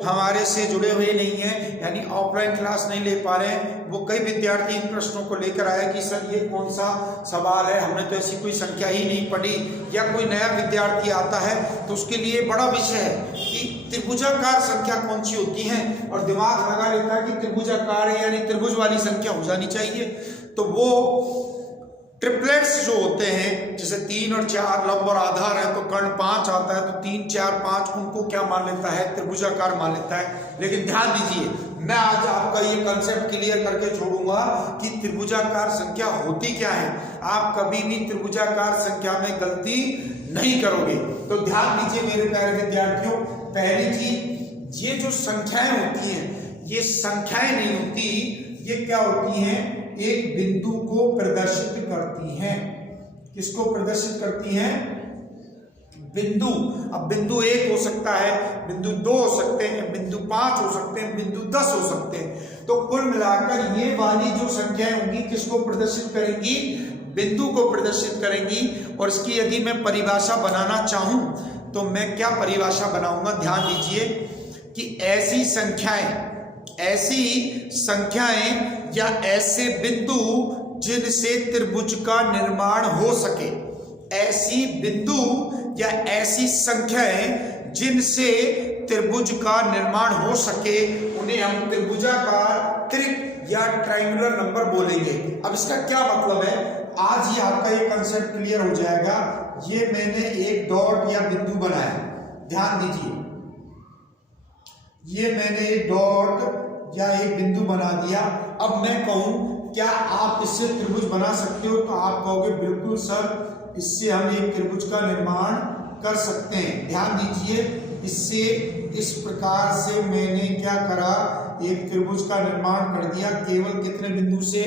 हमारे से जुड़े हुए नहीं हैं, यानी ऑफलाइन क्लास नहीं ले पा रहे हैं, वो कई विद्यार्थी इन प्रश्नों को लेकर आए कि सर ये कौन सा सवाल है, हमने तो ऐसी कोई संख्या ही नहीं पढ़ी, या कोई नया विद्यार्थी आता है तो उसके लिए बड़ा विषय है कि त्रिभुजाकार संख्या कौन सी होती हैं, और दिमाग लगा लेता है कि त्रिभुजाकार है यानी त्रिभुज वाली संख्या हो जानी चाहिए। तो वो ट्रिपलेट्स जो होते हैं, जैसे 3 और 4 लंब और आधार है तो कर्ण 5 आता है, तो 3 4 5 उनको क्या मान लेता है, त्रिभुजाकार मान लेता है। लेकिन ध्यान दीजिए, मैं आज आपका ये कंसेप्ट क्लियर करके छोड़ूंगा कि त्रिभुजाकार संख्या होती क्या है। आप कभी भी त्रिभुजाकार संख्या में गलती नहीं करोगे। तो ध्यान दीजिए मेरे प्यारे विद्यार्थियों, पहली चीज, ये जो संख्याएं होती हैं, ये संख्याएं नहीं होती, ये क्या होती हैं, एक बिंदु को प्रदर्शित करती हैं। किसको प्रदर्शित करती हैं, बिंदु। अब बिंदु 1 हो सकता है, बिंदु 2 हो सकते हैं, बिंदु 5 हो सकते हैं, बिंदु 10 हो सकते हैं। तो कुल मिलाकर ये वाली जो संख्याएं होंगी किसको प्रदर्शित करेंगी, बिंदु को प्रदर्शित करेंगी। और इसकी यदि मैं परिभाषा बनाना चाहूं तो मैं क्या परिभाषा बनाऊंगा, ध्यान दीजिए कि ऐसी संख्याएं या ऐसे बिंदु जिनसे त्रिभुज का निर्माण हो सके, ऐसी बिंदु या ऐसी संख्याएं जिनसे त्रिभुज का निर्माण हो सके, उन्हें हम त्रिभुजाकार, त्रिक या ट्रायंगुलर नंबर बोलेंगे। अब इसका क्या मतलब है, आज ही आपका ये कंसेप्ट क्लियर हो जाएगा। ये मैंने एक डॉट या बिंदु बनाया, ध्यान दीजिए, ये मैंने एक डॉट या एक बिंदु बना दिया। अब मैं कहूं क्या आप इससे त्रिभुज बना सकते हो, तो आप कहोगे बिल्कुल सर, इससे हम एक त्रिभुज का निर्माण कर सकते हैं। ध्यान दीजिए, इससे इस प्रकार से मैंने क्या करा, एक त्रिभुज का निर्माण कर दिया। केवल कितने बिंदु से,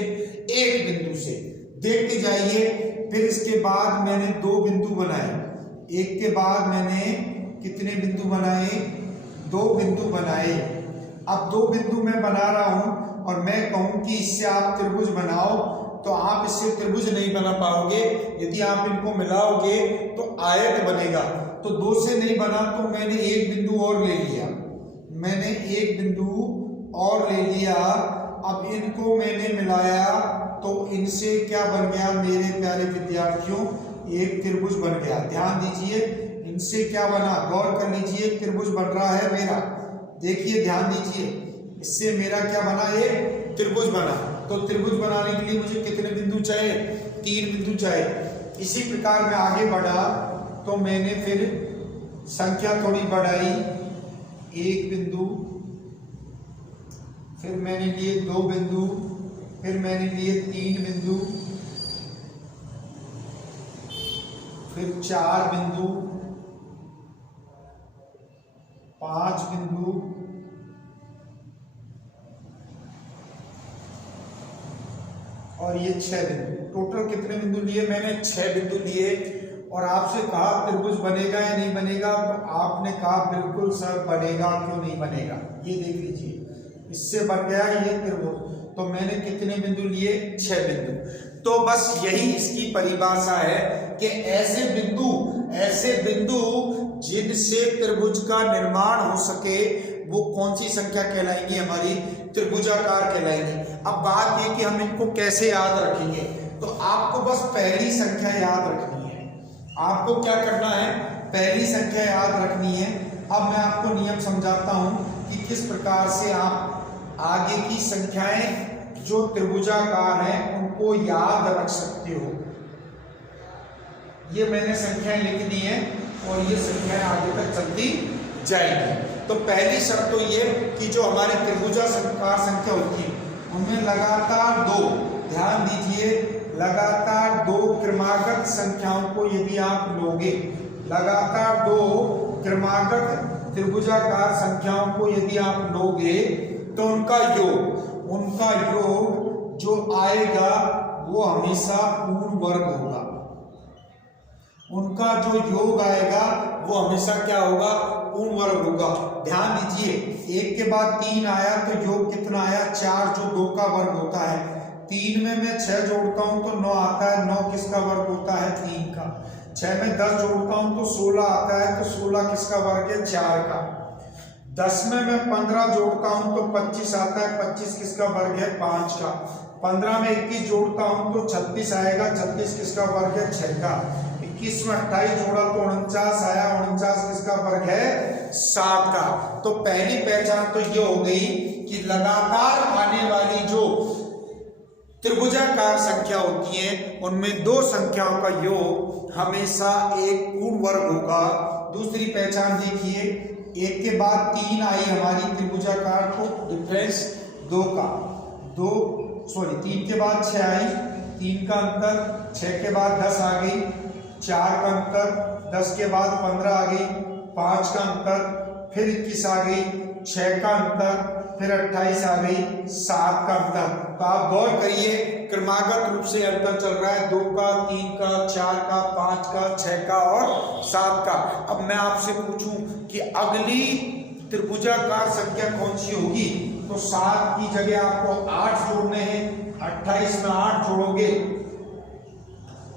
एक बिंदु से। देखते जाइए, फिर इसके बाद मैंने 2 बिंदु बनाए, एक के बाद मैंने कितने बिंदु बनाए, 2 बिंदु बनाए। अब 2 बिंदु मैं बना रहा हूं और मैं कहूं कि इससे आप त्रिभुज बनाओ, तो आप इससे त्रिभुज नहीं बना पाओगे। यदि आप इनको मिलाओगे तो आयत बनेगा। तो 2 से नहीं बना तो मैंने एक बिंदु और ले लिया, मैंने एक बिंदु और ले लिया। अब इनको मैंने मिलाया तो इनसे क्या बन गया मेरे प्यारे विद्यार्थियों, एक त्रिभुज बन गया। ध्यान दीजिए, इनसे क्या बना, गौर कर लीजिए, त्रिभुज बन रहा है मेरा। देखिए ध्यान दीजिए, इससे मेरा क्या बना, ये त्रिभुज बना। तो त्रिभुज बनाने के लिए मुझे कितने बिंदु चाहिए, 3 बिंदु चाहिए। इसी प्रकार मैं आगे बढ़ा तो मैंने फिर संख्या थोड़ी बढ़ाई, 1 बिंदु, फिर मैंने लिए 2 बिंदु, फिर मैंने लिए 3 बिंदु, फिर 4 बिंदु, 5 बिंदु, और ये 6 बिंदु। टोटल कितने बिंदु लिए मैंने, 6 बिंदु लिए। और आपसे कहा त्रिभुज बनेगा या नहीं बनेगा, तो आपने कहा बिल्कुल सर बनेगा, क्यों नहीं बनेगा। ये देख लीजिए, इससे बन गया ये त्रिभुज। तो मैंने कितने बिंदु लिए, 6 बिंदु। तो बस यही इसकी परिभाषा है कि ऐसे बिंदु जिनसे त्रिभुज का निर्माण हो सके, वो कौन सी संख्या कहलाएंगी, हमारी त्रिभुजाकार कहलाएंगी। अब बात ये कि हम इनको कैसे याद रखेंगे, तो आपको बस पहली संख्या याद रखनी है। आपको क्या करना है, पहली संख्या याद रखनी है। अब मैं आपको नियम समझाता हूं कि किस प्रकार से आप आगे की संख्याएं जो त्रिभुजाकार हैं उनको याद रख सकते हो। ये मैंने संख्याएं लिख दी हैं और ये संख्याएं आगे तक चलती जाएंगी। तो पहली शर्त तो ये कि जो हमारे त्रिभुजाकार संख्या होती है उनमें लगातार 2, ध्यान दीजिए, लगातार 2 क्रमागत संख्याओं को यदि आप लोगे, लगातार 2 क्रमागत त्रिभुजाकार संख्याओं को यदि आप लोगे, तो उनका योग जो आएगा वो हमेशा पूर्ण वर्ग होगा। उनका जो योग आएगा वो हमेशा क्या होगा, पूर्ण वर्ग होगा। ध्यान दीजिए, 1 के बाद 3 आया तो योग कितना आया, 4, जो 2 का वर्ग होता है। 3 में मैं 6 जोड़ता हूं तो 9 आता है, 9 किसका वर्ग होता है, 3 का। 6 में 10 जोड़ता हूं तो 16 आता है, तो 16 किसका वर्ग है, 4 का। 10 में मैं 15 जोड़ता हूं तो 25 आता है। 25 किसका वर्ग है? 5 का। 15 में 21 जोड़ता हूं तो 36 आएगा। 36 किसका वर्ग है? 6 का। 21 में 28 जोड़ा तो 49 आया। 49 किसका वर्ग है? 7 का। तो पहली पहचान तो ये हो गई कि लगातार आने वाली जो त्रिभुजाकार संख्या होती है उनमें दो संख्याओं का योग हमेशा एक पूर्ण वर्ग होगा। दूसरी पहचान देखिए, 1 के बाद 3 आई हमारी त्रिभुजाकार, तो डिफरेंस 2 का। 3 के बाद 6 आई, 3 का अंतर। 6 के बाद 10 आ गई, 4 का अंतर। 10 के बाद 15 आ गई, 5 का अंतर। फिर 21 आ गई, 6 का अंतर। फिर 28 आ गई, 7 का अंतर। तो आप गौर करिए, क्रमागत रूप से अंतर चल रहा है 2 का, 3 का, 4 का, 5 का, 6 का और 7 का। अब मैं आपसे पूछूं कि अगली त्रिभुजाकार संख्या कौन सी होगी, तो 7 की जगह आपको 8 जोड़ने हैं। 28 में 8 जोड़ोगे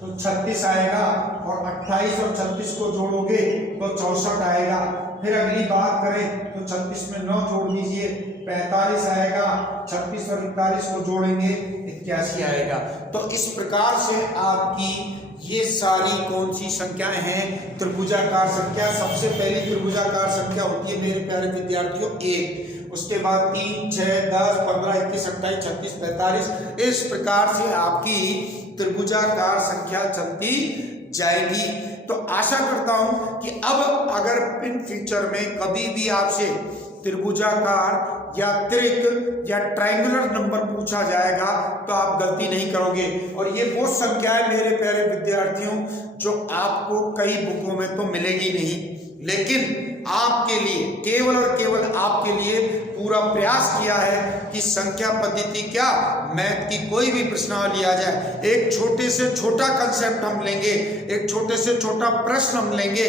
तो 36 आएगा, और 28 और 36 को जोड़ोगे तो 64 आएगा। फिर अगली बात करें तो 36 में 9 जोड़ दीजिए, 45 आएगा। 36 और 41 को जोड़ेंगे 81 आएगा। तो इस प्रकार से आपकी ये सारी कौन सी संख्याएं हैं? त्रिभुजाकार संख्या। सबसे पहली त्रिभुजाकार संख्या होती है मेरे प्यारे विद्यार्थियों 1, उसके बाद 3, 6, 10, 15, 21, 28, 36, 45। इस प्रकार से आपकी त्रिभुजाकार संख्या चलती जाएगी। तो आशा करता हूं कि अब अगर इन फ्यूचर में कभी भी आपसे त्रिभुजाकार या त्रिक या ट्रायंगुलर नंबर पूछा जाएगा तो आप गलती नहीं करोगे। और ये वो संख्या है मेरे प्यारे विद्यार्थियों जो आपको कई बुकों में तो मिलेगी नहीं, लेकिन आपके लिए, केवल और केवल आपके लिए पूरा प्रयास किया है कि संख्या पद्धति क्या, मैथ की कोई भी प्रश्नावली आ जाए, एक छोटे से छोटा कंसेप्ट हम लेंगे, एक छोटे से छोटा प्रश्न हम लेंगे।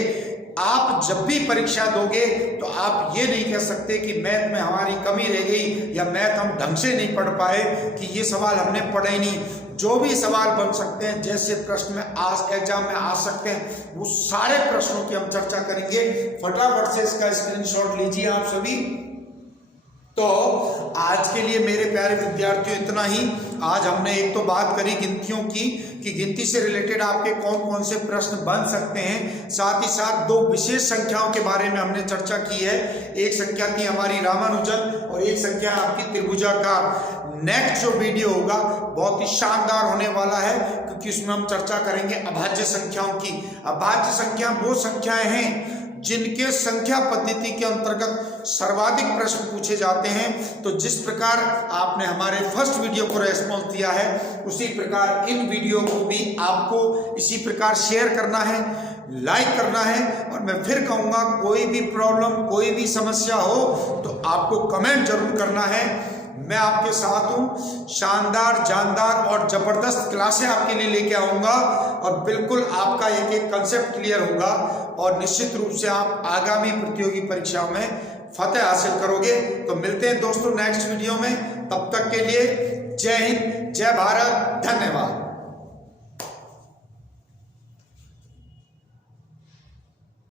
आप जब भी परीक्षा दोगे तो आप ये नहीं कह सकते कि मैथ में हमारी कमी रह गई या मैथ हम ढंग से नहीं पढ़ पाए, कि ये सवाल हमने पढ़े ही नहीं। जो भी सवाल बन सकते हैं, जैसे प्रश्न में आज एग्जाम में आ सकते हैं, वो सारे प्रश्नों की हम चर्चा करेंगे। फटाफट से इसका स्क्रीनशॉट लीजिए आप सभी। तो आज के लिए मेरे प्यारे विद्यार्थियों इतना ही। आज हमने एक तो बात करी गिनतियों की, कि गिनती से रिलेटेड आपके कौन कौन से प्रश्न बन सकते हैं। साथ ही साथ दो विशेष संख्याओं के बारे में हमने चर्चा की है। एक संख्या थी हमारी रामानुजन और एक संख्या आपकी त्रिभुजाकार। नेक्स्ट जो वीडियो होगा बहुत ही शानदार होने वाला है, क्योंकि उसमें हम चर्चा करेंगे अभाज्य संख्याओं की। अभाज्य संख्या वो संख्याएं हैं जिनके संख्या पद्धति के अंतर्गत सर्वाधिक प्रश्न पूछे जाते हैं। तो जिस प्रकार आपने हमारे फर्स्ट वीडियो को रेस्पॉन्स दिया है, उसी प्रकार इन वीडियो को भी आपको इसी प्रकार शेयर करना है, लाइक करना है। और मैं फिर कहूँगा, कोई भी प्रॉब्लम, कोई भी समस्या हो तो आपको कमेंट जरूर करना है। मैं आपके साथ हूँ। शानदार, जानदार और जबरदस्त क्लासें आपके लिए लेके आऊँगा, और बिल्कुल आपका एक एक कंसेप्ट क्लियर होगा, और निश्चित रूप से आप आगामी प्रतियोगी परीक्षाओं में फतेह हासिल करोगे। तो मिलते हैं दोस्तों नेक्स्ट वीडियो में। तब तक के लिए जय हिंद, जय भारत, धन्यवाद।